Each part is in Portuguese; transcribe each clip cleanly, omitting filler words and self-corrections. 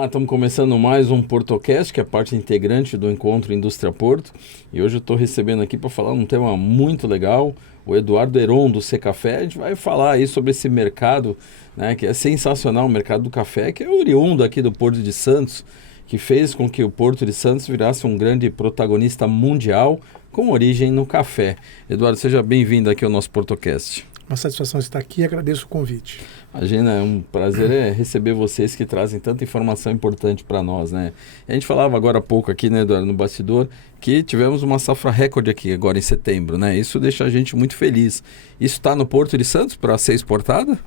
Olá, estamos começando mais um PortoCast, que é parte integrante do Encontro Indústria Porto. E hoje eu estou recebendo aqui para falar um tema muito legal, o Eduardo Heron do Secafé. A gente vai falar aí sobre esse mercado, né, que é sensacional, o mercado do café, que é oriundo aqui do Porto de Santos, que fez com que o Porto de Santos virasse um grande protagonista mundial com origem no café. Eduardo, seja bem-vindo aqui ao nosso PortoCast. Uma satisfação estar aqui e agradeço o convite. Imagina, é um prazer receber vocês que trazem tanta informação importante para nós, né? A gente falava agora há pouco aqui, né, Eduardo, no bastidor, que tivemos uma safra recorde aqui agora em setembro, né? Isso deixa a gente muito feliz. Isso está no Porto de Santos para ser exportada?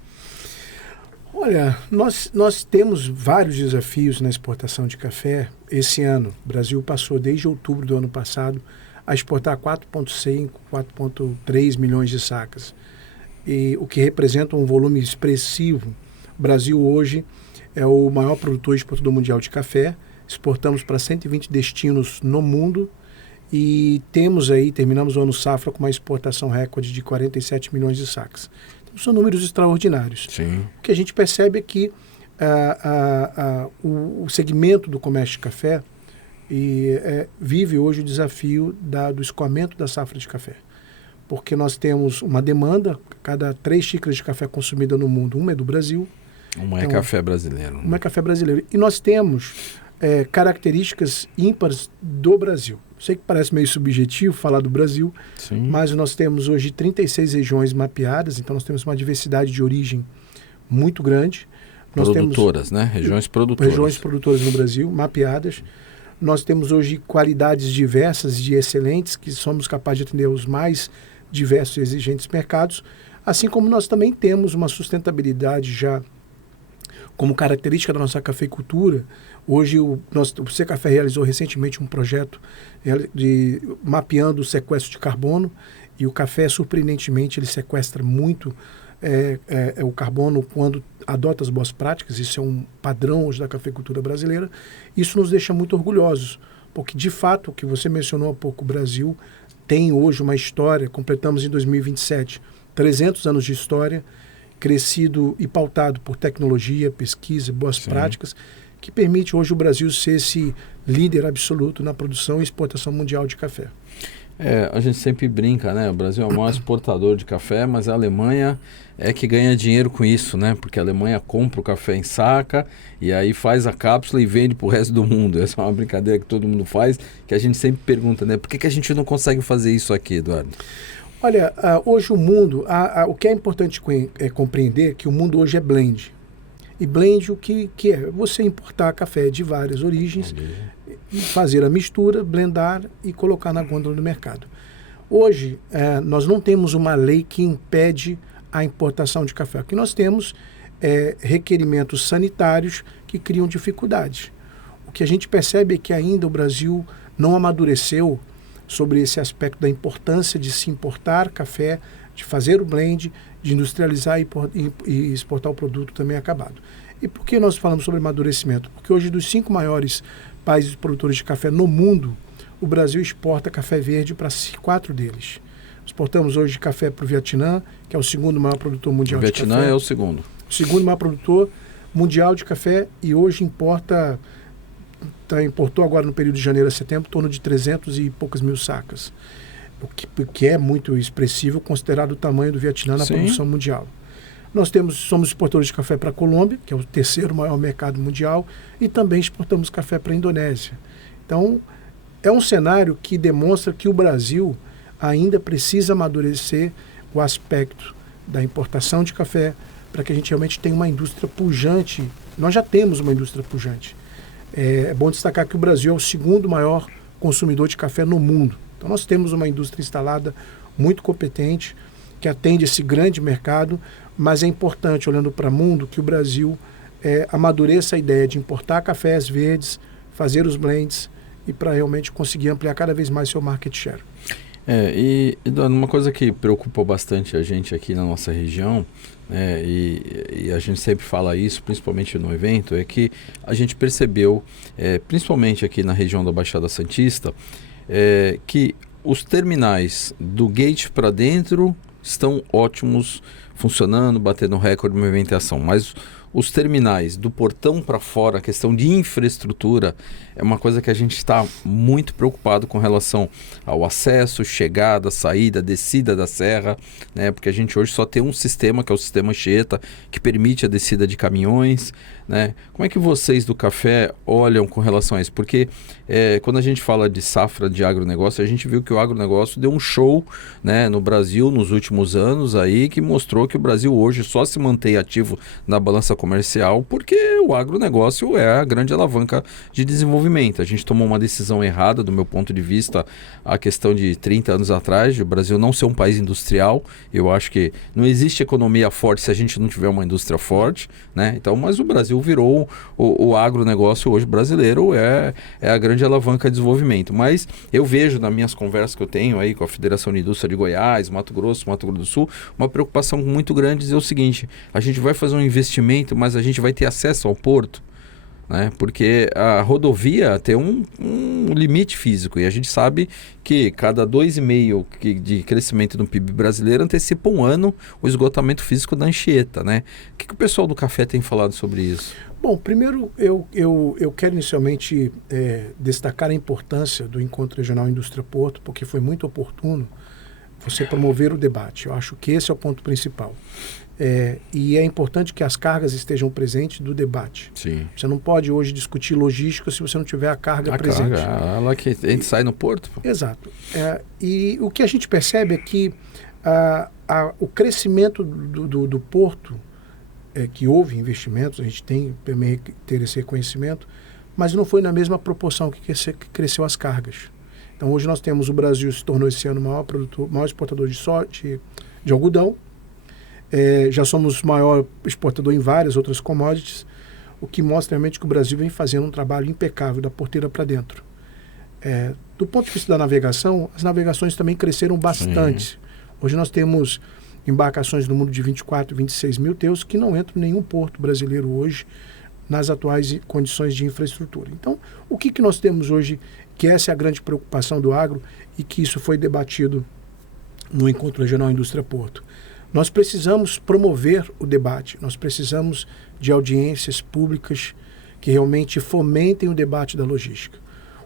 Olha, nós temos vários desafios na exportação de café. Esse ano, o Brasil passou desde outubro do ano passado a exportar 4,5, 4,3 milhões de sacas. E o que representa um volume expressivo. O Brasil hoje é o maior produtor e exportador mundial de café. Exportamos para 120 destinos no mundo e terminamos o ano safra com uma exportação recorde de 47 milhões de sacas. Então, são números extraordinários. Sim. O que a gente percebe é que o segmento do comércio de café vive hoje o desafio do escoamento da safra de café. Porque nós temos uma demanda, cada 3 xícaras de café consumida no mundo, uma é do Brasil. Uma é café brasileiro. Uma é café brasileiro. E nós temos características ímpares do Brasil. Sei que parece meio subjetivo falar do Brasil, Sim. mas nós temos hoje 36 regiões mapeadas, então nós temos uma diversidade de origem muito grande. Nós Produtoras, temos, né? Regiões produtoras. Regiões produtoras no Brasil, mapeadas. Nós temos hoje qualidades diversas e excelentes, que somos capazes de atender os mais diversos e exigentes mercados, assim como nós também temos uma sustentabilidade já como característica da nossa cafeicultura. Hoje o Secafé realizou recentemente um projeto mapeando o sequestro de carbono, e o café, surpreendentemente, ele sequestra muito o carbono quando adota as boas práticas. Isso é um padrão hoje da cafeicultura brasileira. Isso nos deixa muito orgulhosos, porque, de fato, o que você mencionou há pouco, o Brasil tem hoje uma história, completamos em 2027 300 anos de história, crescido e pautado por tecnologia, pesquisa, boas Sim. práticas, que permite hoje o Brasil ser esse líder absoluto na produção e exportação mundial de café. A gente sempre brinca, né? O Brasil é o maior exportador de café, mas a Alemanha é que ganha dinheiro com isso, né? Porque a Alemanha compra o café em saca e aí faz a cápsula e vende para o resto do mundo. Essa é uma brincadeira que todo mundo faz, que a gente sempre pergunta, né? Por que a gente não consegue fazer isso aqui, Eduardo? Olha, hoje o mundo, o que é importante compreender é que o mundo hoje é blend. E blend, o que é? Você importar café de várias origens, fazer a mistura, blendar e colocar na gôndola do mercado. Hoje, nós não temos uma lei que impede a importação de café. O que nós temos é requerimentos sanitários que criam dificuldades. O que a gente percebe é que ainda o Brasil não amadureceu sobre esse aspecto da importância de se importar café, de fazer o blend, de industrializar e exportar o produto também acabado. E por que nós falamos sobre amadurecimento? Porque hoje, dos 5 maiores países produtores de café no mundo, o Brasil exporta café verde para 4 deles. Exportamos hoje café para o Vietnã, que é o segundo maior produtor mundial de café. O Vietnã é o segundo. O segundo maior produtor mundial de café, e hoje importou agora no período de janeiro a setembro em torno de 300 e poucas mil sacas. O que é muito expressivo, considerado o tamanho do Vietnã na produção mundial. Nós somos exportadores de café para a Colômbia, que é o 3º maior mercado mundial, e também exportamos café para a Indonésia. Então, é um cenário que demonstra que o Brasil ainda precisa amadurecer o aspecto da importação de café para que a gente realmente tenha uma indústria pujante. Nós já temos uma indústria pujante. É bom destacar que o Brasil é o 2º maior consumidor de café no mundo. Então nós temos uma indústria instalada muito competente, que atende esse grande mercado, mas é importante, olhando para o mundo, que o Brasil amadureça a ideia de importar cafés verdes, fazer os blends e para realmente conseguir ampliar cada vez mais seu market share. Eduardo, uma coisa que preocupa bastante a gente aqui na nossa região, e a gente sempre fala isso, principalmente no evento, é que a gente percebeu, principalmente aqui na região da Baixada Santista, que os terminais do gate para dentro estão ótimos, funcionando, batendo recorde de movimentação, mas os terminais do portão para fora, a questão de infraestrutura, é uma coisa que a gente está muito preocupado com relação ao acesso, chegada, saída, descida da serra, né? Porque a gente hoje só tem um sistema, que é o sistema Anchieta, que permite a descida de caminhões, né? Como é que vocês do café olham com relação a isso? Porque quando a gente fala de safra de agronegócio, a gente viu que o agronegócio deu um show, né, no Brasil nos últimos anos aí, que mostrou que o Brasil hoje só se mantém ativo na balança comercial porque o agronegócio é a grande alavanca de desenvolvimento. A gente tomou uma decisão errada, do meu ponto de vista, a questão de 30 anos atrás, de o Brasil não ser um país industrial. Eu acho que não existe economia forte se a gente não tiver uma indústria forte, né? Então, mas o Brasil virou o agronegócio hoje brasileiro, é a grande alavanca de desenvolvimento. Mas eu vejo nas minhas conversas que eu tenho aí com a Federação de Indústria de Goiás, Mato Grosso do Sul, uma preocupação muito grande de dizer o seguinte: a gente vai fazer um investimento, mas a gente vai ter acesso ao porto, né? Porque a rodovia tem um limite físico e a gente sabe que cada 2,5% de crescimento do PIB brasileiro antecipa um ano o esgotamento físico da Anchieta, né? O que o pessoal do café tem falado sobre isso? Bom, primeiro eu quero inicialmente destacar a importância do Encontro Regional Indústria Porto, porque foi muito oportuno você promover o debate. Eu acho que esse é o ponto principal. E é importante que as cargas estejam presentes do debate. Sim. Você não pode hoje discutir logística se você não tiver a carga presente. Ela que a gente sai no porto. Pô. Exato. E o que a gente percebe é que o crescimento do porto, que houve investimentos, a gente tem também ter esse reconhecimento, mas não foi na mesma proporção que cresceu as cargas. Então hoje nós temos o Brasil se tornou esse ano o maior exportador de algodão. Já somos maior exportador em várias outras commodities, o que mostra realmente que o Brasil vem fazendo um trabalho impecável da porteira para dentro. Do ponto de vista da navegação, as navegações também cresceram bastante. Sim. Hoje nós temos embarcações no mundo de 24, 26 mil teus que não entram em nenhum porto brasileiro hoje nas atuais condições de infraestrutura. Então, o que nós temos hoje, que essa é a grande preocupação do agro e que isso foi debatido no Encontro Regional Indústria Porto? Nós precisamos promover o debate, nós precisamos de audiências públicas que realmente fomentem o debate da logística.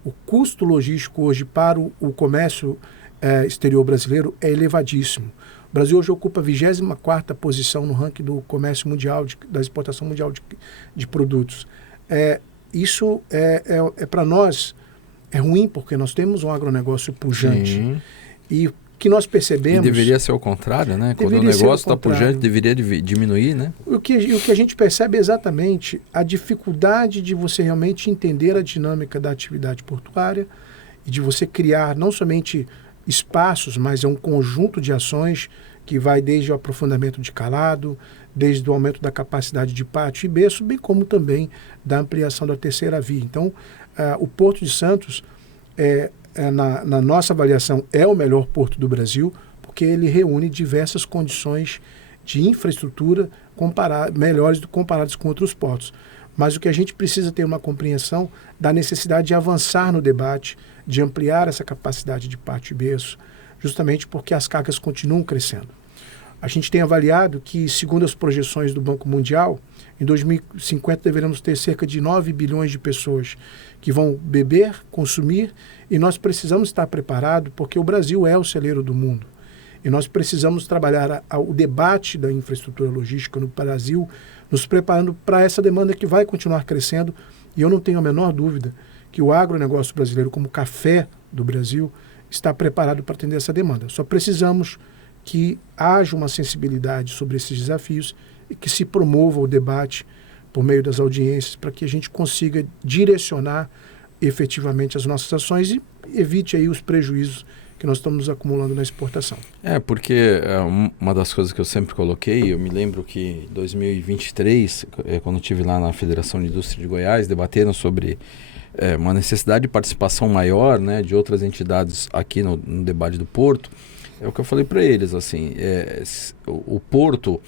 O custo logístico hoje para o comércio exterior brasileiro é elevadíssimo. O Brasil hoje ocupa a 24ª posição no ranking do comércio mundial, da exportação mundial de produtos. Isso para nós é ruim, porque nós temos um agronegócio pujante. Sim. E que nós percebemos... E deveria ser o contrário, né? Quando o negócio está pujante, deveria diminuir, né? O que a gente percebe é exatamente a dificuldade de você realmente entender a dinâmica da atividade portuária e de você criar não somente espaços, mas é um conjunto de ações que vai desde o aprofundamento de calado, desde o aumento da capacidade de pátio e berço, bem como também da ampliação da terceira via. Então, o Porto de Santos, na nossa avaliação, é o melhor porto do Brasil, porque ele reúne diversas condições de infraestrutura melhores comparadas com outros portos. Mas o que a gente precisa ter uma compreensão da necessidade de avançar no debate, de ampliar essa capacidade de pátio e berço, justamente porque as cargas continuam crescendo. A gente tem avaliado que, segundo as projeções do Banco Mundial, em 2050 deveremos ter cerca de 9 bilhões de pessoas que vão beber, consumir, e nós precisamos estar preparados porque o Brasil é o celeiro do mundo. E nós precisamos trabalhar o debate da infraestrutura logística no Brasil, nos preparando para essa demanda que vai continuar crescendo. E eu não tenho a menor dúvida que o agronegócio brasileiro, como o café do Brasil, está preparado para atender essa demanda. Só precisamos que haja uma sensibilidade sobre esses desafios e que se promova o debate por meio das audiências para que a gente consiga direcionar efetivamente as nossas ações e evite aí os prejuízos que nós estamos acumulando na exportação. Porque uma das coisas que eu sempre coloquei, eu me lembro que em 2023, quando eu estive lá na Federação de Indústria de Goiás, debatendo sobre uma necessidade de participação maior, né, de outras entidades aqui no debate do Porto, é o que eu falei para eles, assim, o Porto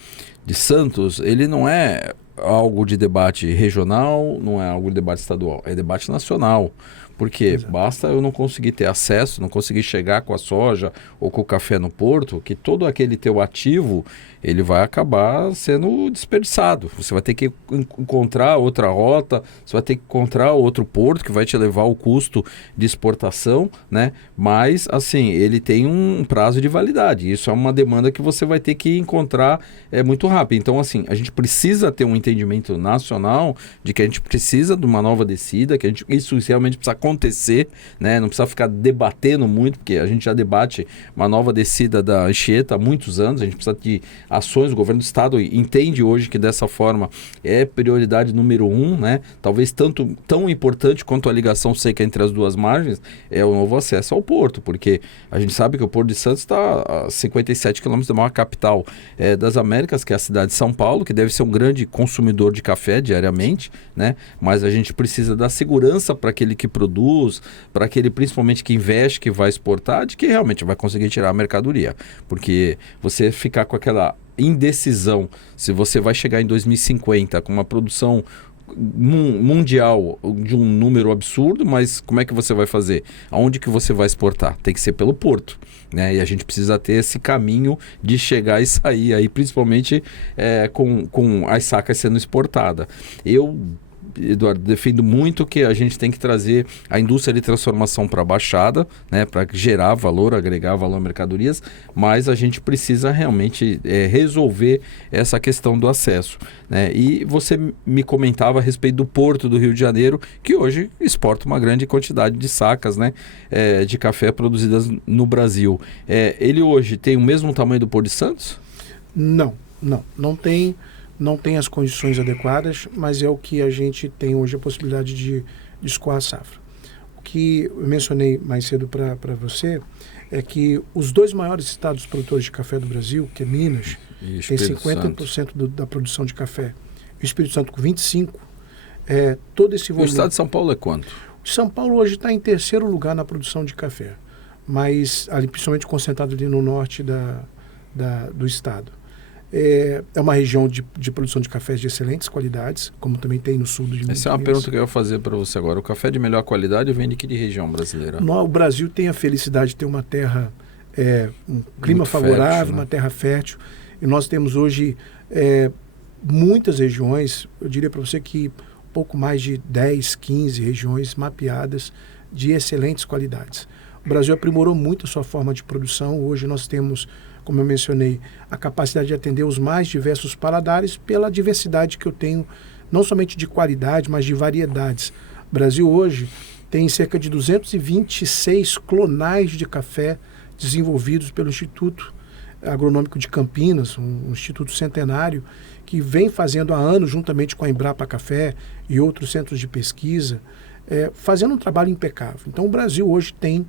de Santos, ele não é algo de debate regional, não é algo de debate estadual, é debate nacional, Porque Exato. basta eu não conseguir ter acesso, não conseguir chegar com a soja ou com o café no porto, que todo aquele teu ativo, ele vai acabar sendo desperdiçado. Você vai ter que encontrar outra rota, você vai ter que encontrar outro porto que vai te levar ao custo de exportação, né? Mas, assim, ele tem um prazo de validade. Isso é uma demanda que você vai ter que encontrar muito rápido. Então, assim, a gente precisa ter um entendimento nacional de que a gente precisa de uma nova descida, que isso realmente precisa acontecer, né? Não precisa ficar debatendo muito, porque a gente já debate uma nova descida da Anchieta há muitos anos. A gente precisa de ações. O governo do estado entende hoje que dessa forma é prioridade número 1, né? Talvez tão importante quanto a ligação seca entre as duas margens é o novo acesso ao porto, porque a gente sabe que o Porto de Santos está a 57 quilômetros da maior capital das Américas, que é a cidade de São Paulo, que deve ser um grande consumidor de café diariamente, né? Mas a gente precisa dar segurança para aquele que produz, para aquele principalmente que investe, que vai exportar, de que realmente vai conseguir tirar a mercadoria, porque você ficar com aquela indecisão se você vai chegar em 2050 com uma produção mundial de um número absurdo, mas como é que você vai fazer? Aonde que você vai exportar? Tem que ser pelo porto, né? E a gente precisa ter esse caminho de chegar e sair aí, principalmente com as sacas sendo exportadas. Eduardo, defendo muito que a gente tem que trazer a indústria de transformação para a Baixada, né, para gerar valor, agregar valor a mercadorias, mas a gente precisa realmente resolver essa questão do acesso, né? E você me comentava a respeito do Porto do Rio de Janeiro, que hoje exporta uma grande quantidade de sacas, né, de café produzidas no Brasil. Ele hoje tem o mesmo tamanho do Porto de Santos? Não tem as condições adequadas, mas é o que a gente tem hoje a possibilidade de escoar a safra. O que eu mencionei mais cedo para você é que os dois maiores estados produtores de café do Brasil, que é Minas, tem 50% da produção de café, e o Espírito Santo com 25%, todo esse volume... O estado de São Paulo é quanto? São Paulo hoje está em terceiro lugar na produção de café, mas ali, principalmente concentrado ali no norte do estado. É uma região de produção de cafés de excelentes qualidades, como também tem no sul do Minas. Essa é uma pergunta que eu ia fazer para você agora. O café de melhor qualidade vem de que região brasileira? O Brasil tem a felicidade de ter uma terra, um clima muito favorável, fértil, né? Uma terra fértil. E nós temos hoje muitas regiões, eu diria para você que pouco mais de 10, 15 regiões mapeadas de excelentes qualidades. O Brasil aprimorou muito a sua forma de produção. Hoje nós temos, como eu mencionei, a capacidade de atender os mais diversos paladares pela diversidade que eu tenho, não somente de qualidade, mas de variedades. O Brasil hoje tem cerca de 226 clonais de café desenvolvidos pelo Instituto Agronômico de Campinas, um instituto centenário, que vem fazendo há anos, juntamente com a Embrapa Café e outros centros de pesquisa, fazendo um trabalho impecável. Então o Brasil hoje tem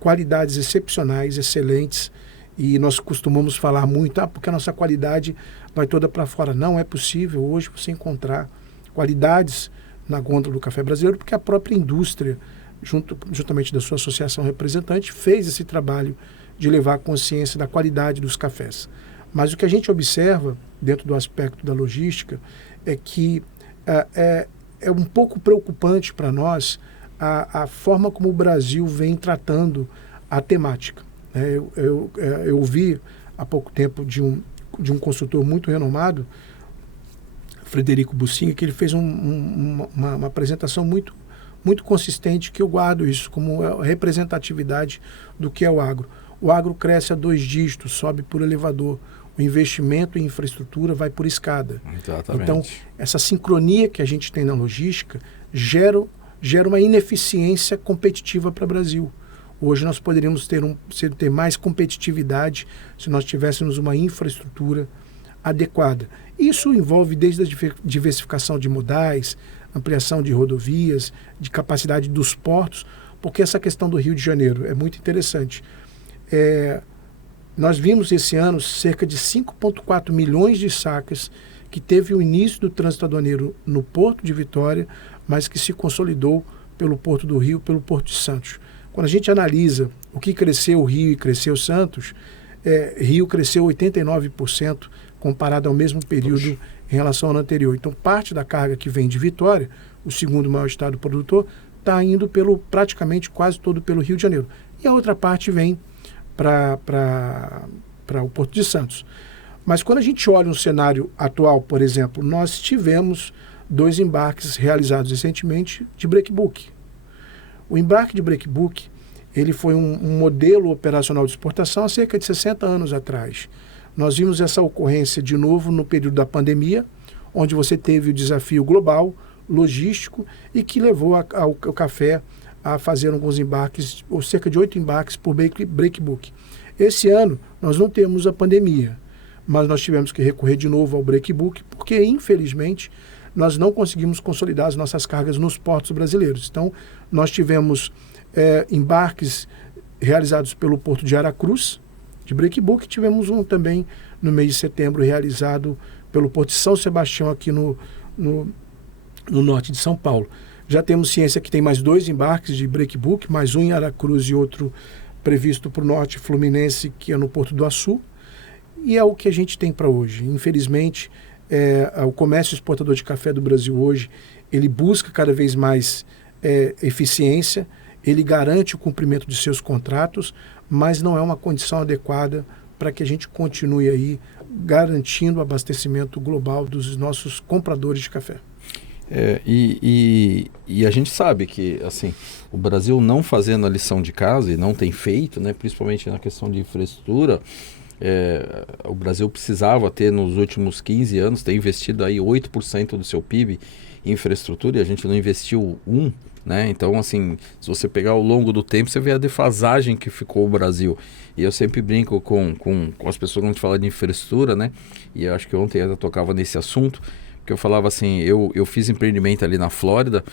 qualidades excepcionais, excelentes, e nós costumamos falar muito, porque a nossa qualidade vai toda para fora. Não é possível hoje você encontrar qualidades na gôndola do café brasileiro, porque a própria indústria, juntamente da sua associação representante, fez esse trabalho de levar a consciência da qualidade dos cafés. Mas o que a gente observa, dentro do aspecto da logística, é que é um pouco preocupante para nós a forma como o Brasil vem tratando a temática. Eu ouvi há pouco tempo de um consultor muito renomado, Frederico Bussinha, que ele fez uma apresentação muito, muito consistente, que eu guardo isso como representatividade do que é o agro. O agro cresce a 2 dígitos, sobe por elevador. O investimento em infraestrutura vai por escada. Exatamente. Então, essa sincronia que a gente tem na logística gera uma ineficiência competitiva para o Brasil. Hoje nós poderíamos ter mais competitividade se nós tivéssemos uma infraestrutura adequada. Isso envolve desde a diversificação de modais, ampliação de rodovias, de capacidade dos portos, porque essa questão do Rio de Janeiro é muito interessante. Nós vimos esse ano cerca de 5,4 milhões de sacas que teve o início do trânsito aduaneiro no Porto de Vitória, mas que se consolidou pelo Porto do Rio, pelo Porto de Santos. Quando a gente analisa o que cresceu o Rio e cresceu Santos, Rio cresceu 89% comparado ao mesmo período em relação ao ano anterior. Então, parte da carga que vem de Vitória, o segundo maior estado produtor, está indo praticamente quase todo pelo Rio de Janeiro. E a outra parte vem para o Porto de Santos. Mas quando a gente olha um cenário atual, por exemplo, nós tivemos 2 embarques realizados recentemente de breakbook. O embarque de breakbook, ele foi um modelo operacional de exportação há cerca de 60 anos atrás. Nós vimos essa ocorrência de novo no período da pandemia, onde você teve o desafio global, logístico, e que levou ao café a fazer alguns embarques, ou cerca de 8 embarques por breakbook. Esse ano, nós não temos a pandemia, mas nós tivemos que recorrer de novo ao breakbook, porque, infelizmente, nós não conseguimos consolidar as nossas cargas nos portos brasileiros. Então, nós tivemos embarques realizados pelo Porto de Aracruz, de breakbook, tivemos um também no mês de setembro realizado pelo Porto de São Sebastião, aqui no norte de São Paulo. Já temos ciência que tem mais 2 embarques de breakbook, mais um em Aracruz e outro previsto para o norte fluminense, que é no Porto do Açu, e é o que a gente tem para hoje. Infelizmente, o comércio exportador de café do Brasil hoje, ele busca cada vez mais eficiência, ele garante o cumprimento de seus contratos, mas não é uma condição adequada para que a gente continue aí garantindo o abastecimento global dos nossos compradores de café. E a gente sabe que assim, o Brasil não fazendo a lição de casa, e não tem feito, né, principalmente na questão de infraestrutura, o Brasil precisava ter nos últimos 15 anos, ter investido aí 8% do seu PIB em infraestrutura, e a gente não investiu 1%. Né? Então, assim, se você pegar ao longo do tempo, você vê a defasagem que ficou o Brasil. E eu sempre brinco com as pessoas quando a gente fala de infraestrutura, né? E eu acho que ontem eu tocava nesse assunto, porque eu falava assim, eu fiz empreendimento ali na Flórida.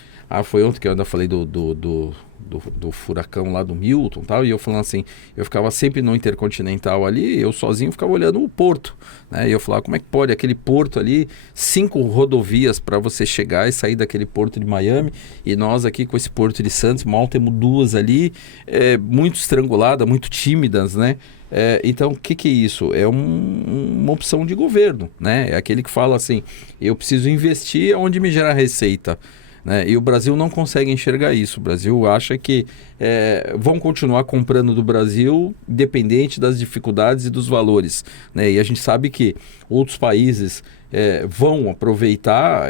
Foi ontem que eu ainda falei do furacão lá do Milton e tal, e eu falando assim, eu ficava sempre no Intercontinental ali, eu sozinho ficava olhando o porto, né? E eu falava, como é que pode aquele porto ali, 5 rodovias para você chegar e sair daquele porto de Miami, e nós aqui com esse porto de Santos, mal temos 2 ali, muito estranguladas, muito tímidas, né? Então, o que é isso? É uma opção de governo, né? É aquele que fala assim, eu preciso investir onde me gera receita, né? E o Brasil não consegue enxergar isso. O Brasil acha que vão continuar comprando do Brasil independente das dificuldades e dos valores, né? E a gente sabe que outros países vão aproveitar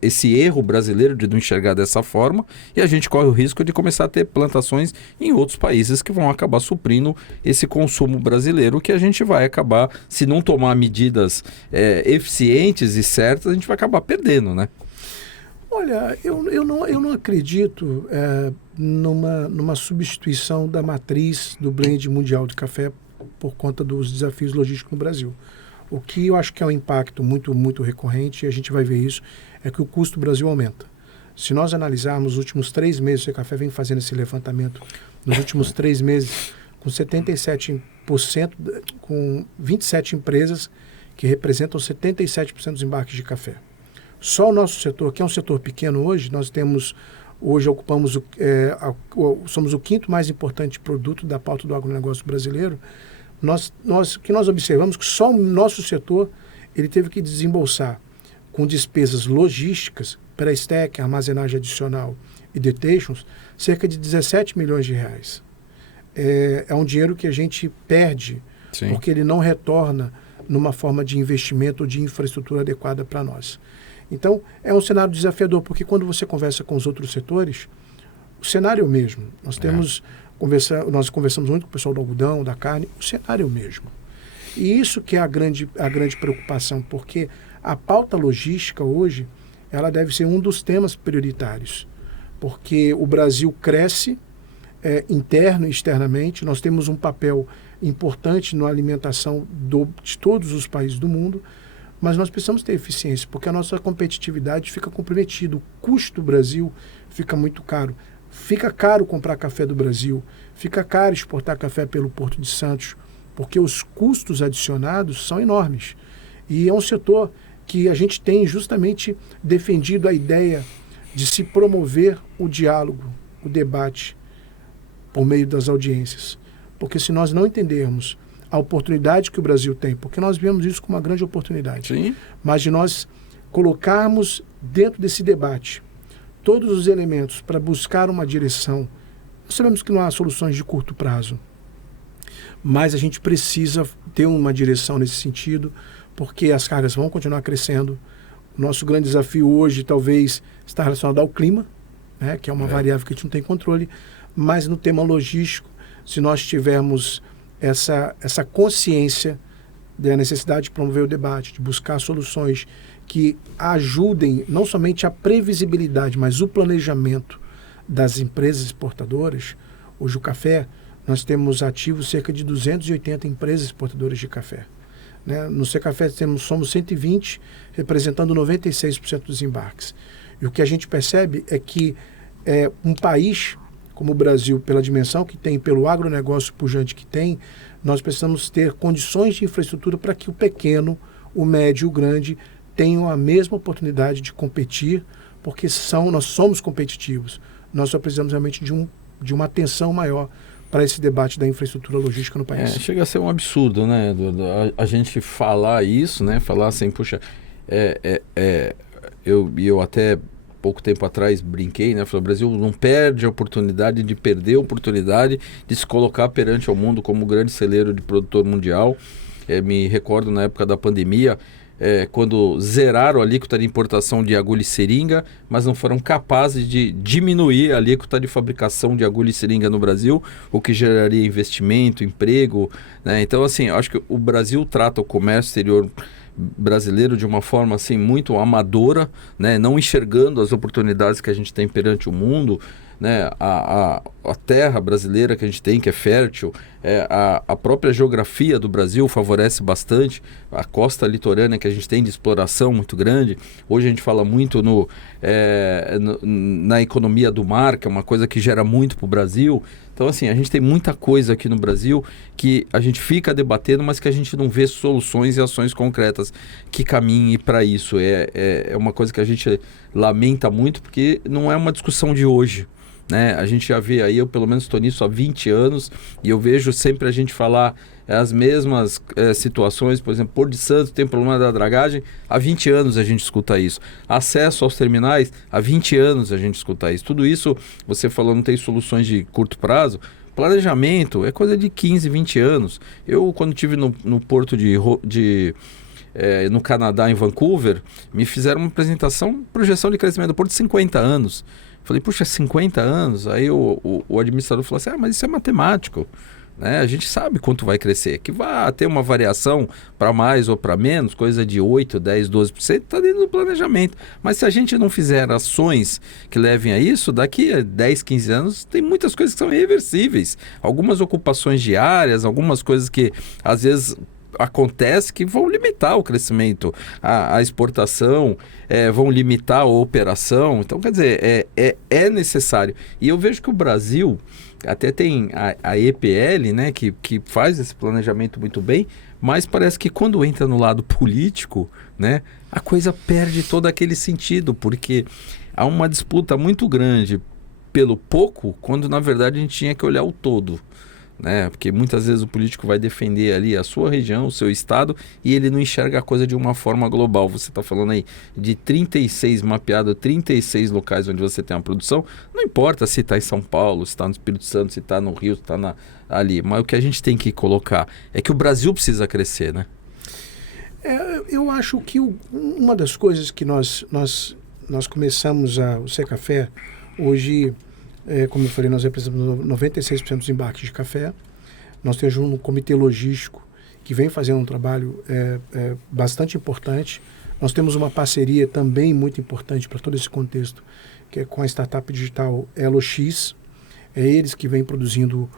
esse erro brasileiro de não enxergar dessa forma, e a gente corre o risco de começar a ter plantações em outros países que vão acabar suprindo esse consumo brasileiro, que a gente vai acabar, se não tomar medidas eficientes e certas, a gente vai acabar perdendo, né? Olha, eu não acredito numa substituição da matriz do blend mundial de café por conta dos desafios logísticos no Brasil. O que eu acho que é um impacto muito, muito recorrente, e a gente vai ver isso, é que o custo do Brasil aumenta. Se nós analisarmos os últimos 3 meses, o Secafé vem fazendo esse levantamento, nos últimos 3 meses, com 77%, com 27 empresas que representam 77% dos embarques de café. Só o nosso setor, que é um setor pequeno hoje, hoje ocupamos, somos o 5º mais importante produto da pauta do agronegócio brasileiro. O que nós observamos que só o nosso setor ele teve que desembolsar com despesas logísticas, pré-stack, armazenagem adicional e detations, cerca de 17 milhões de reais. É um dinheiro que a gente perde, sim, porque ele não retorna numa forma de investimento ou de infraestrutura adequada para nós. Então, é um cenário desafiador, porque quando você conversa com os outros setores, o cenário é o mesmo. Nós conversamos muito com o pessoal do algodão, da carne, o cenário é o mesmo. E isso que é a grande preocupação, porque a pauta logística hoje, ela deve ser um dos temas prioritários, porque o Brasil cresce interno e externamente, nós temos um papel importante na alimentação de todos os países do mundo, mas nós precisamos ter eficiência, porque a nossa competitividade fica comprometida, o custo do Brasil fica muito caro. Fica caro comprar café do Brasil, fica caro exportar café pelo Porto de Santos, porque os custos adicionados são enormes. E é um setor que a gente tem justamente defendido a ideia de se promover o diálogo, o debate, por meio das audiências. Porque se nós não entendermos a oportunidade que o Brasil tem, porque nós vemos isso como uma grande oportunidade, sim, mas de nós colocarmos dentro desse debate todos os elementos para buscar uma direção. Nós sabemos que não há soluções de curto prazo, mas a gente precisa ter uma direção nesse sentido, porque as cargas vão continuar crescendo. O nosso grande desafio hoje talvez está relacionado ao clima, né, que é uma variável que a gente não tem controle, mas no tema logístico, se nós tivermos essa consciência da necessidade de promover o debate, de buscar soluções que ajudem não somente a previsibilidade, mas o planejamento das empresas exportadoras. Hoje o café, nós temos ativos cerca de 280 empresas exportadoras de café. Né? No Secafé somos 120, representando 96% dos embarques. E o que a gente percebe é que um país como o Brasil, pela dimensão que tem, pelo agronegócio pujante que tem, nós precisamos ter condições de infraestrutura para que o pequeno, o médio e o grande tenham a mesma oportunidade de competir, porque nós somos competitivos. Nós só precisamos realmente de uma atenção maior para esse debate da infraestrutura logística no país. Chega a ser um absurdo, né, Eduardo? A gente falar isso, né? Falar assim, puxa, eu até pouco tempo atrás brinquei, né? Falei, o Brasil não perde a oportunidade de perder a oportunidade de se colocar perante ao mundo como grande celeiro de produtor mundial. Me recordo na época da pandemia, quando zeraram a alíquota de importação de agulha e seringa, mas não foram capazes de diminuir a alíquota de fabricação de agulha e seringa no Brasil, o que geraria investimento, emprego, né? Então, assim, eu acho que o Brasil trata o comércio exterior brasileiro de uma forma assim muito amadora, né? Não enxergando as oportunidades que a gente tem perante o mundo, né? A terra brasileira que a gente tem, que é fértil, a própria geografia do Brasil favorece bastante, a costa litorânea que a gente tem de exploração muito grande. Hoje a gente fala muito na economia do mar, que é uma coisa que gera muito para o Brasil. Então, assim, a gente tem muita coisa aqui no Brasil que a gente fica debatendo, mas que a gente não vê soluções e ações concretas que caminhem para isso. É uma coisa que a gente lamenta muito, porque não é uma discussão de hoje, né? A gente já vê aí, eu pelo menos estou nisso há 20 anos, e eu vejo sempre a gente falar as mesmas situações. Por exemplo, Porto de Santos tem problema da dragagem, há 20 anos a gente escuta isso. Acesso aos terminais, há 20 anos a gente escuta isso. Tudo isso, você falou, não tem soluções de curto prazo. Planejamento é coisa de 15, 20 anos. Eu, quando estive no porto no Canadá, em Vancouver, me fizeram uma apresentação, projeção de crescimento do porto de 50 anos. Falei, puxa, 50 anos? Aí o administrador falou assim, mas isso é matemático, né? A gente sabe quanto vai crescer, que vai ter uma variação para mais ou para menos, coisa de 8, 10, 12%, está dentro do planejamento. Mas se a gente não fizer ações que levem a isso, daqui a 10, 15 anos, tem muitas coisas que são irreversíveis. Algumas ocupações diárias, algumas coisas que às vezes acontece que vão limitar o crescimento, a exportação, vão limitar a operação. Então, quer dizer, é necessário. E eu vejo que o Brasil até tem a EPL, né, que faz esse planejamento muito bem, mas parece que quando entra no lado político, né, a coisa perde todo aquele sentido, porque há uma disputa muito grande pelo pouco, quando na verdade a gente tinha que olhar o todo, né? Porque muitas vezes o político vai defender ali a sua região, o seu estado, e ele não enxerga a coisa de uma forma global. Você está falando aí de 36 36 locais onde você tem uma produção. Não importa se está em São Paulo, se está no Espírito Santo, se está no Rio, se está ali. Mas o que a gente tem que colocar é que o Brasil precisa crescer, né? Eu acho que uma das coisas que nós começamos o Secafé hoje... como eu falei, nós representamos 96% dos embarques de café. Nós temos um comitê logístico que vem fazendo um trabalho bastante importante. Nós temos uma parceria também muito importante para todo esse contexto, que é com a startup digital EloX. É eles que vêm produzindo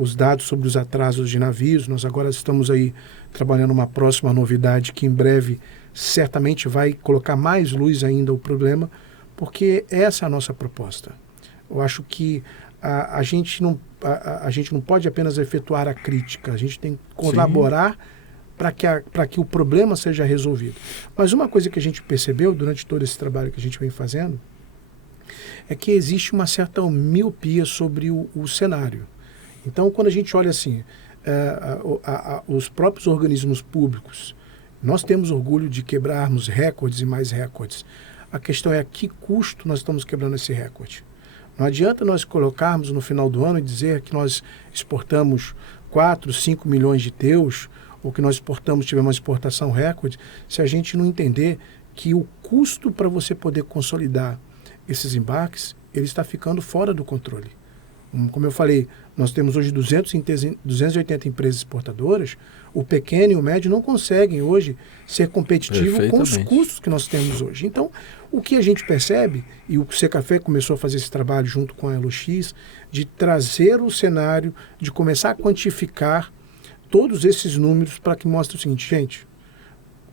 os dados sobre os atrasos de navios. Nós agora estamos aí trabalhando uma próxima novidade que em breve certamente vai colocar mais luz ainda ao problema, porque essa é a nossa proposta. Eu acho que a gente não pode apenas efetuar a crítica, a gente tem que colaborar para que o problema seja resolvido. Mas uma coisa que a gente percebeu durante todo esse trabalho que a gente vem fazendo é que existe uma certa miopia sobre o cenário. Então, quando a gente olha assim, os próprios organismos públicos, nós temos orgulho de quebrarmos recordes e mais recordes. A questão é a que custo nós estamos quebrando esse recorde. Não adianta nós colocarmos no final do ano e dizer que nós exportamos 4, 5 milhões de teus, ou que nós tivemos uma exportação recorde, se a gente não entender que o custo para você poder consolidar esses embarques, ele está ficando fora do controle. Como eu falei, nós temos hoje 280 empresas exportadoras, o pequeno e o médio não conseguem hoje ser competitivo com os custos que nós temos hoje. Então, o que a gente percebe, e o Secafé começou a fazer esse trabalho junto com a LX, de trazer o cenário, de começar a quantificar todos esses números para que mostre o seguinte, gente,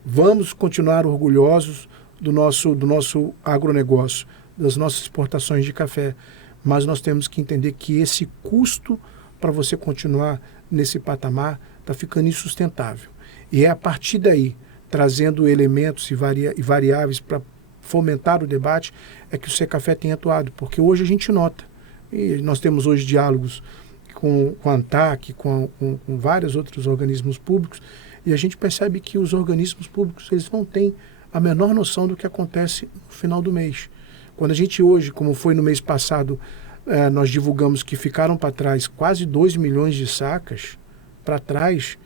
vamos continuar orgulhosos do nosso agronegócio, das nossas exportações de café, mas nós temos que entender que esse custo para você continuar nesse patamar está ficando insustentável. E é a partir daí, trazendo elementos e variáveis para fomentar o debate, é que o Secafé tem atuado, porque hoje a gente nota, e nós temos hoje diálogos com a ANTAC, com vários outros organismos públicos, e a gente percebe que os organismos públicos eles não têm a menor noção do que acontece no final do mês. Quando a gente hoje, como foi no mês passado, nós divulgamos que ficaram para trás quase 2 milhões de sacas para trás,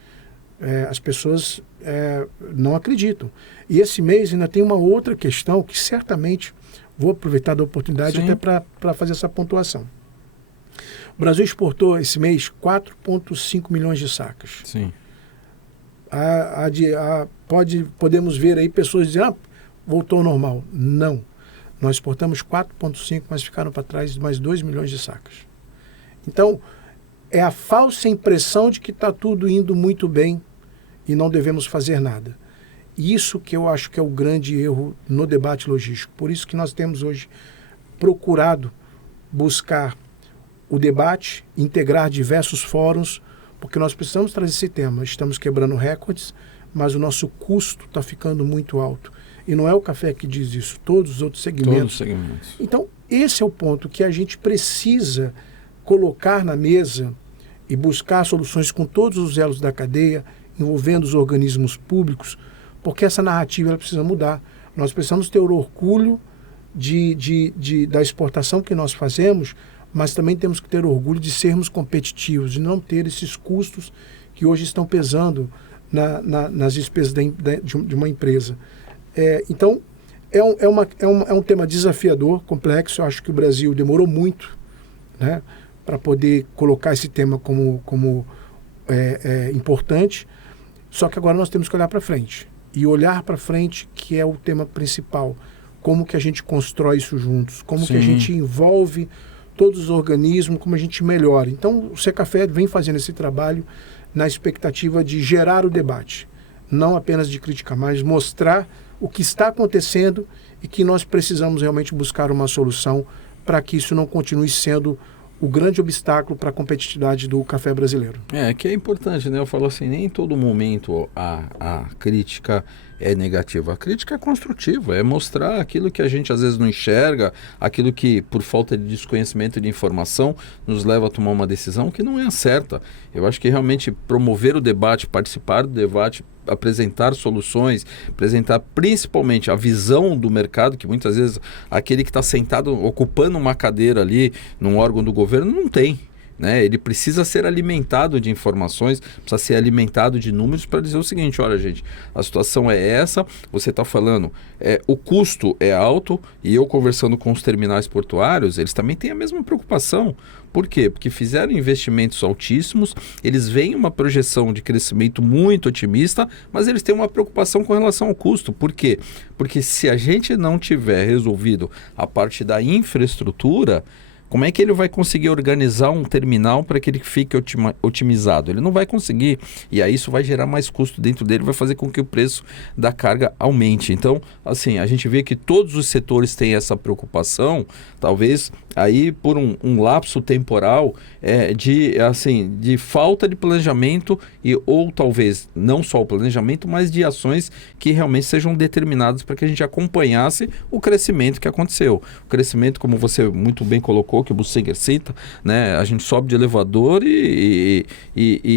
as pessoas não acreditam. E esse mês ainda tem uma outra questão que certamente vou aproveitar da oportunidade Sim. até para fazer essa pontuação. O Brasil exportou esse mês 4,5 milhões de sacas. Sim. Podemos ver aí pessoas dizendo, voltou ao normal. Não. Nós exportamos 4,5, mas ficaram para trás mais 2 milhões de sacas. Então, é a falsa impressão de que está tudo indo muito bem e não devemos fazer nada. Isso que eu acho que é o grande erro no debate logístico. Por isso que nós temos hoje procurado buscar o debate, integrar diversos fóruns, porque nós precisamos trazer esse tema. Estamos quebrando recordes, mas o nosso custo está ficando muito alto. E não é o café que diz isso, todos os outros segmentos. Todos os segmentos. Então, esse é o ponto que a gente precisa colocar na mesa e buscar soluções com todos os elos da cadeia, envolvendo os organismos públicos, porque essa narrativa ela precisa mudar. Nós precisamos ter o orgulho da exportação que nós fazemos, mas também temos que ter orgulho de sermos competitivos, de não ter esses custos que hoje estão pesando nas despesas de uma empresa. Então, é um tema desafiador, complexo. Eu acho que o Brasil demorou muito, né, para poder colocar esse tema como importante. Só que agora nós temos que olhar para frente. E olhar para frente que é o tema principal. Como que a gente constrói isso juntos? Como Sim. que a gente envolve todos os organismos, como a gente melhora. Então, o Secafé vem fazendo esse trabalho na expectativa de gerar o debate. Não apenas de criticar, mas mostrar o que está acontecendo e que nós precisamos realmente buscar uma solução para que isso não continue sendo o grande obstáculo para a competitividade do café brasileiro. Que é importante, né? Eu falo assim, nem em todo momento a crítica é negativa. A crítica é construtiva, é mostrar aquilo que a gente às vezes não enxerga, aquilo que por falta de desconhecimento de informação nos leva a tomar uma decisão que não é a certa. Eu acho que realmente promover o debate, participar do debate, apresentar soluções, apresentar principalmente a visão do mercado, que muitas vezes aquele que está sentado ocupando uma cadeira ali num órgão do governo não tem. Né? Ele precisa ser alimentado de informações, precisa ser alimentado de números para dizer o seguinte, olha gente, a situação é essa, você está falando, o custo é alto, e eu conversando com os terminais portuários, eles também têm a mesma preocupação. Por quê? Porque fizeram investimentos altíssimos, eles veem uma projeção de crescimento muito otimista, mas eles têm uma preocupação com relação ao custo. Por quê? Porque se a gente não tiver resolvido a parte da infraestrutura, como é que ele vai conseguir organizar um terminal para que ele fique otimizado? Ele não vai conseguir. E aí isso vai gerar mais custo dentro dele, vai fazer com que o preço da carga aumente. Então, assim, a gente vê que todos os setores têm essa preocupação, talvez aí por um lapso temporal de falta de planejamento ou talvez não só o planejamento, mas de ações que realmente sejam determinadas para que a gente acompanhasse o crescimento que aconteceu. O crescimento, como você muito bem colocou, colocou, que o Bussinger cita, né? A gente sobe de elevador e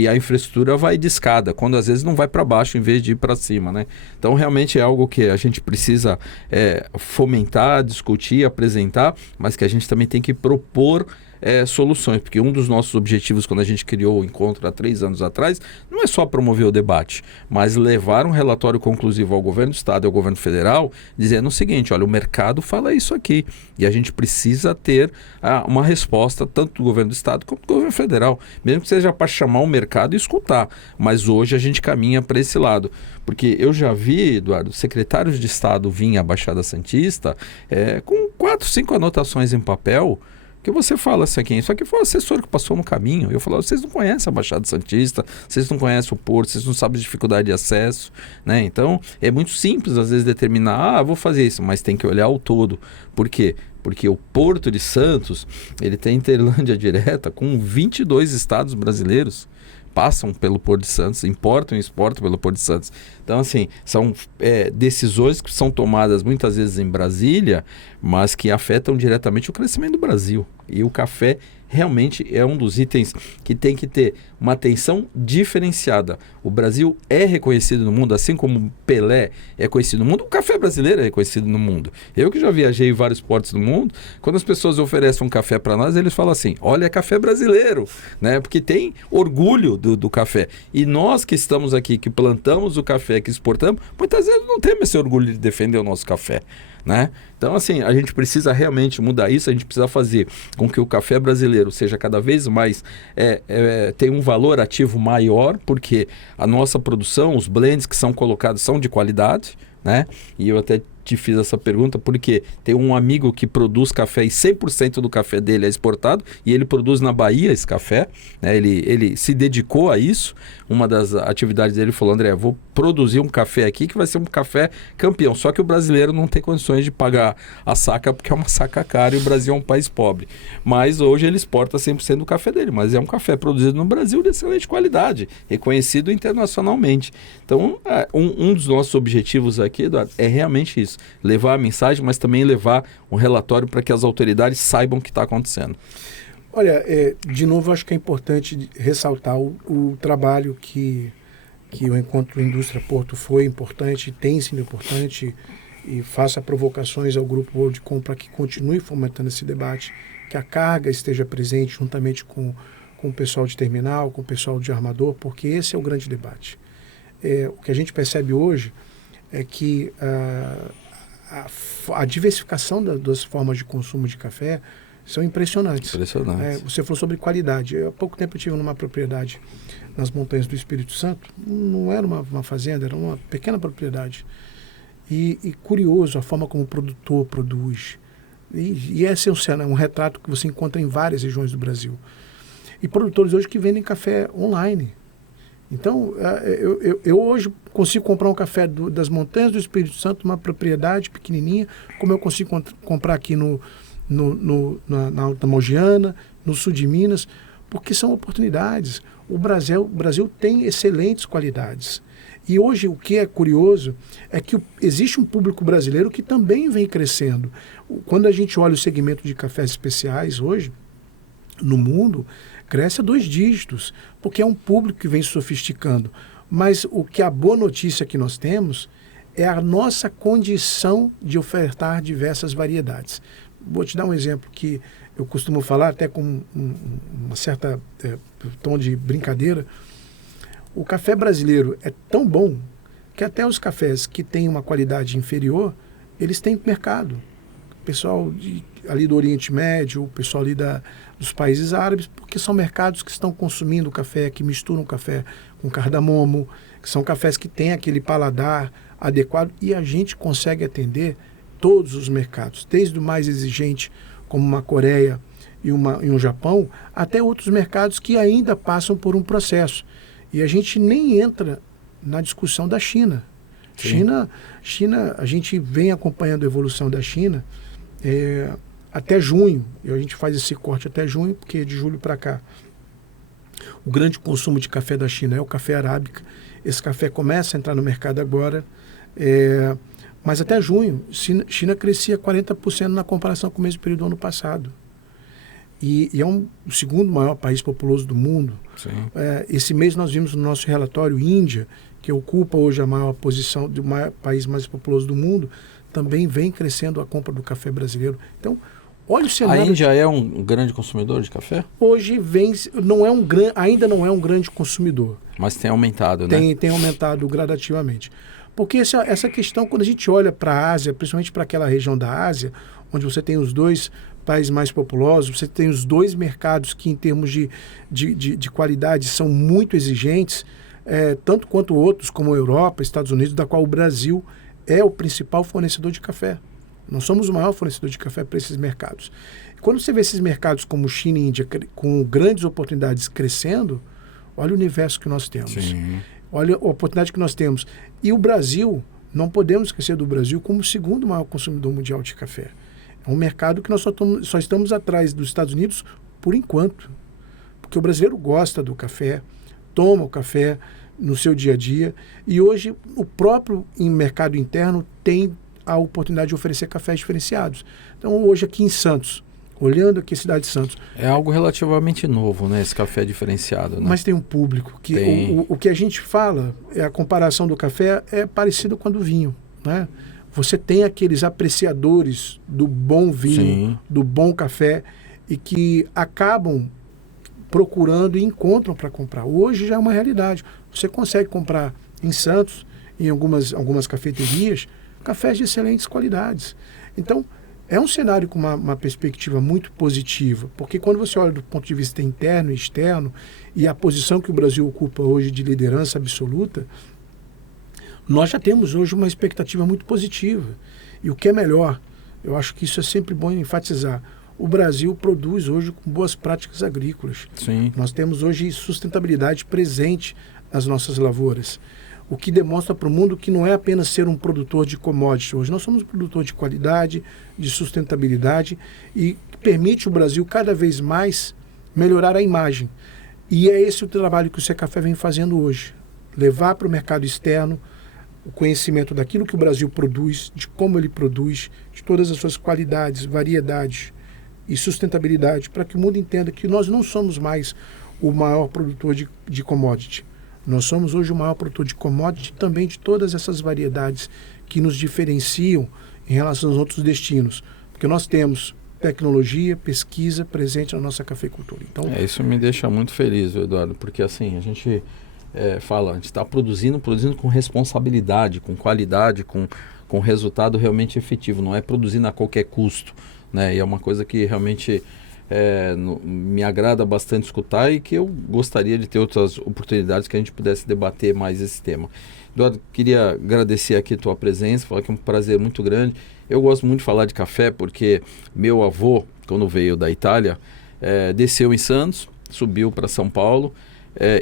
a infraestrutura vai de escada, quando às vezes não vai para baixo em vez de ir para cima, né? Então realmente é algo que a gente precisa fomentar, discutir, apresentar, mas que a gente também tem que propor soluções, porque um dos nossos objetivos quando a gente criou o encontro há 3 anos atrás, não é só promover o debate, mas levar um relatório conclusivo ao governo do estado e ao governo federal, dizendo o seguinte, olha, o mercado fala isso aqui, e a gente precisa ter uma resposta tanto do governo do estado como do governo federal, mesmo que seja para chamar o mercado e escutar, mas hoje a gente caminha para esse lado, porque eu já vi, Eduardo, secretários de estado virem à Baixada Santista com 4, 5 anotações em papel, que você fala assim aqui, isso aqui foi o assessor que passou no caminho. Eu falo, vocês não conhecem a Baixada Santista, vocês não conhecem o porto, vocês não sabem a dificuldade de acesso, né? Então, é muito simples às vezes determinar, vou fazer isso, mas tem que olhar o todo. Por quê? Porque o Porto de Santos, ele tem interlândia direta com 22 estados brasileiros. Passam pelo Porto de Santos, importam e exportam pelo Porto de Santos. Então, assim, são decisões que são tomadas muitas vezes em Brasília, mas que afetam diretamente o crescimento do Brasil. E o café realmente é um dos itens que tem que ter uma atenção diferenciada. O Brasil é reconhecido no mundo, assim como Pelé é conhecido no mundo, o café brasileiro é reconhecido no mundo. Eu que já viajei em vários portos do mundo, quando as pessoas oferecem um café para nós, eles falam assim, olha, é café brasileiro, né? Porque tem orgulho do café. E nós que estamos aqui, que plantamos o café, que exportamos, muitas vezes não temos esse orgulho de defender o nosso café, né? Então, assim, a gente precisa realmente mudar isso, a gente precisa fazer com que o café brasileiro seja cada vez mais, tenha um valor ativo maior, porque a nossa produção, os blends que são colocados são de qualidade, né? E eu até te fiz essa pergunta porque tem um amigo que produz café e 100% do café dele é exportado e ele produz na Bahia esse café, né? Ele se dedicou a isso. Uma das atividades dele falou, André, vou produzir um café aqui que vai ser um café campeão, só que o brasileiro não tem condições de pagar a saca porque é uma saca cara e o Brasil é um país pobre, mas hoje ele exporta 100% do café dele, mas é um café produzido no Brasil de excelente qualidade, reconhecido internacionalmente. Então um dos nossos objetivos aqui, Eduardo, é realmente isso, levar a mensagem, mas também levar um relatório para que as autoridades saibam o que está acontecendo. Olha, de novo, acho que é importante ressaltar o trabalho que o Encontro Indústria Porto foi importante, tem sido importante, e faça provocações ao Grupo Worldcom para que continue fomentando esse debate, que a carga esteja presente juntamente com o pessoal de terminal, com o pessoal de armador, porque esse é o grande debate. O que a gente percebe hoje é que a diversificação das formas de consumo de café são impressionantes. Você falou sobre qualidade. Há pouco tempo eu estive numa propriedade nas montanhas do Espírito Santo. Não era uma fazenda, era uma pequena propriedade. E curioso a forma como o produtor produz. E esse é um retrato que você encontra em várias regiões do Brasil. E produtores hoje que vendem café online. Então, eu hoje consigo comprar um café das montanhas do Espírito Santo, uma propriedade pequenininha, como eu consigo comprar aqui na Alta Mogiana, no sul de Minas, porque são oportunidades. O Brasil tem excelentes qualidades. E hoje o que é curioso é que existe um público brasileiro que também vem crescendo. Quando a gente olha o segmento de cafés especiais hoje, no mundo, cresce a 2 dígitos, porque é um público que vem se sofisticando. Mas a boa notícia que nós temos é a nossa condição de ofertar diversas variedades. Vou te dar um exemplo que eu costumo falar até com uma certa tom de brincadeira. O café brasileiro é tão bom que até os cafés que têm uma qualidade inferior, eles têm mercado. O pessoal ali do Oriente Médio, o pessoal ali dos países árabes, porque são mercados que estão consumindo café, que misturam café com cardamomo, que são cafés que têm aquele paladar adequado, e a gente consegue atender todos os mercados, desde o mais exigente, como uma Coreia e um Japão, até outros mercados que ainda passam por um processo. E a gente nem entra na discussão da China. China, a gente vem acompanhando a evolução da China até junho, e a gente faz esse corte até junho, porque de julho para cá o grande consumo de café da China é o café arábica. Esse café começa a entrar no mercado agora, mas até junho, China crescia 40% na comparação com o mesmo período do ano passado. e é o segundo maior país populoso do mundo. Esse mês nós vimos no nosso relatório Índia, que ocupa hoje a maior posição do maior país mais populoso do mundo, também vem crescendo a compra do café brasileiro. Então, olha o cenário. A Índia é um grande consumidor de café? Hoje ainda não é um grande consumidor. Mas tem aumentado, né? Tem aumentado gradativamente. Porque essa questão, quando a gente olha para a Ásia, principalmente para aquela região da Ásia, onde você tem os dois países mais populosos, você tem os dois mercados que, em termos de qualidade, são muito exigentes, tanto quanto outros, como a Europa, Estados Unidos, da qual o Brasil é o principal fornecedor de café. Nós somos o maior fornecedor de café para esses mercados. Quando você vê esses mercados como China e Índia com grandes oportunidades crescendo, olha o universo que nós temos. Sim. Olha a oportunidade que nós temos. E o Brasil, não podemos esquecer do Brasil como o segundo maior consumidor mundial de café. É um mercado que nós só estamos atrás dos Estados Unidos por enquanto. Porque o brasileiro gosta do café, toma o café no seu dia a dia. E hoje o próprio mercado interno tem a oportunidade de oferecer cafés diferenciados. Então hoje aqui em Santos, olhando aqui a cidade de Santos... É algo relativamente novo, né? Esse café diferenciado, né? Mas tem um público que... O que a gente fala, a comparação do café é parecida com a do vinho, né? Você tem aqueles apreciadores do bom vinho, sim, do bom café, e que acabam procurando e encontram para comprar. Hoje já é uma realidade. Você consegue comprar em Santos, em algumas cafeterias, cafés de excelentes qualidades. Então, é um cenário com uma perspectiva muito positiva, porque quando você olha do ponto de vista interno e externo, e a posição que o Brasil ocupa hoje de liderança absoluta, nós já temos hoje uma expectativa muito positiva. E o que é melhor, eu acho que isso é sempre bom enfatizar, o Brasil produz hoje com boas práticas agrícolas. Sim. Nós temos hoje sustentabilidade presente nas nossas lavouras, o que demonstra para o mundo que não é apenas ser um produtor de commodities. Hoje nós somos um produtor de qualidade, de sustentabilidade, e permite o Brasil cada vez mais melhorar a imagem. E é esse o trabalho que o Secafé vem fazendo hoje. Levar para o mercado externo o conhecimento daquilo que o Brasil produz, de como ele produz, de todas as suas qualidades, variedades e sustentabilidade, para que o mundo entenda que nós não somos mais o maior produtor de commodity. Nós somos hoje o maior produtor de commodity também de todas essas variedades que nos diferenciam em relação aos outros destinos. Porque nós temos tecnologia, pesquisa presente na nossa cafeicultura. Então, isso me deixa muito feliz, Eduardo, porque assim, a gente a gente está produzindo com responsabilidade, com qualidade, com resultado realmente efetivo. Não é produzindo a qualquer custo, né? E é uma coisa que realmente me agrada bastante escutar e que eu gostaria de ter outras oportunidades que a gente pudesse debater mais esse tema. Eduardo, queria agradecer aqui a tua presença, falar que é um prazer muito grande. Eu gosto muito de falar de café porque meu avô, quando veio da Itália, desceu em Santos, subiu para São Paulo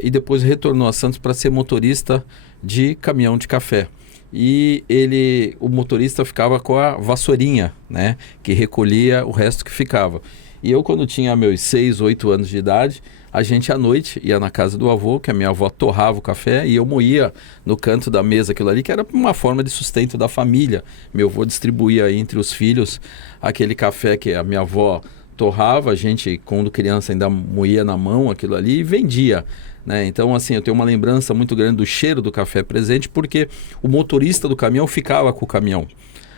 e depois retornou a Santos para ser motorista de caminhão de café. E o motorista ficava com a vassourinha, né, que recolhia o resto que ficava. E eu, quando tinha meus 6, 8 anos de idade, a gente à noite ia na casa do avô, que a minha avó torrava o café, e eu moía no canto da mesa aquilo ali, que era uma forma de sustento da família. Meu avô distribuía entre os filhos aquele café que a minha avó torrava, a gente, quando criança, ainda moía na mão aquilo ali e vendia, né? Então, assim, eu tenho uma lembrança muito grande do cheiro do café presente, porque o motorista do caminhão ficava com o caminhão.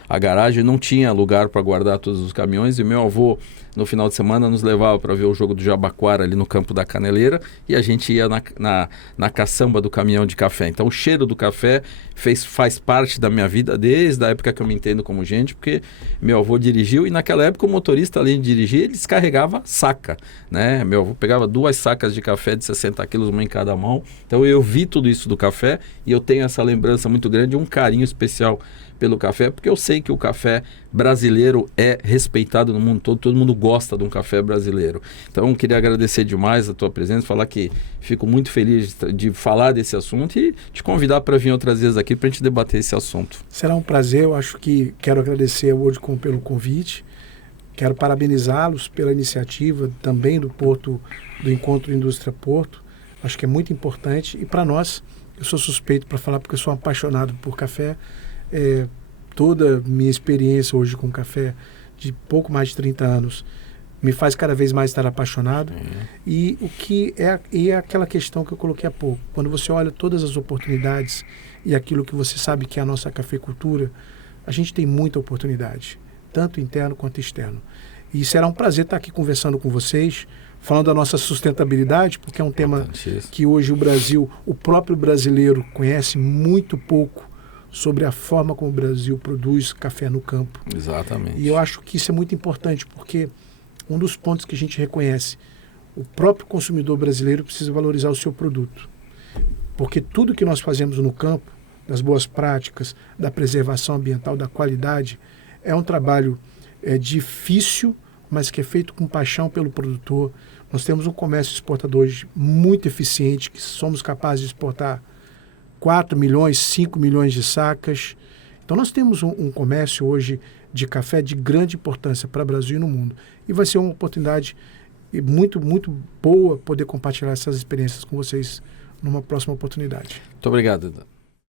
A garagem não tinha lugar para guardar todos os caminhões e meu avô, no final de semana, nos levava para ver o jogo do Jabaquara ali no Campo da Caneleira e a gente ia na caçamba do caminhão de café. Então o cheiro do café faz parte da minha vida desde a época que eu me entendo como gente, porque meu avô dirigiu e naquela época o motorista, além de dirigir, ele descarregava saca, né? Meu avô pegava 2 sacas de café de 60 quilos, uma em cada mão. Então eu vi tudo isso do café e eu tenho essa lembrança muito grande, um carinho especial pelo café, porque eu sei que o café brasileiro é respeitado no mundo todo mundo gosta de um café brasileiro. Então, queria agradecer demais a tua presença, falar que fico muito feliz de falar desse assunto e te convidar para vir outras vezes aqui para a gente debater esse assunto. Será um prazer, eu acho que quero agradecer ao WorldCom pelo convite, quero parabenizá-los pela iniciativa também do Encontro Indústria Porto, acho que é muito importante e para nós, eu sou suspeito para falar porque eu sou apaixonado por café. Toda a minha experiência hoje com café, de pouco mais de 30 anos, me faz cada vez mais estar apaixonado. E o que é aquela questão que eu coloquei há pouco. Quando você olha todas as oportunidades e aquilo que você sabe que é a nossa cafeicultura, a gente tem muita oportunidade, tanto interno quanto externo. E será um prazer estar aqui conversando com vocês, falando da nossa sustentabilidade, porque é um tema que hoje o próprio brasileiro conhece muito pouco sobre a forma como o Brasil produz café no campo. Exatamente. E eu acho que isso é muito importante, porque um dos pontos que a gente reconhece, o próprio consumidor brasileiro precisa valorizar o seu produto. Porque tudo que nós fazemos no campo, das boas práticas, da preservação ambiental, da qualidade, é um trabalho difícil, mas que é feito com paixão pelo produtor. Nós temos um comércio exportador hoje muito eficiente, que somos capazes de exportar 4 milhões, 5 milhões de sacas. Então nós temos um comércio hoje de café de grande importância para o Brasil e no mundo. E vai ser uma oportunidade muito, muito boa poder compartilhar essas experiências com vocês numa próxima oportunidade. Muito obrigado, Edu.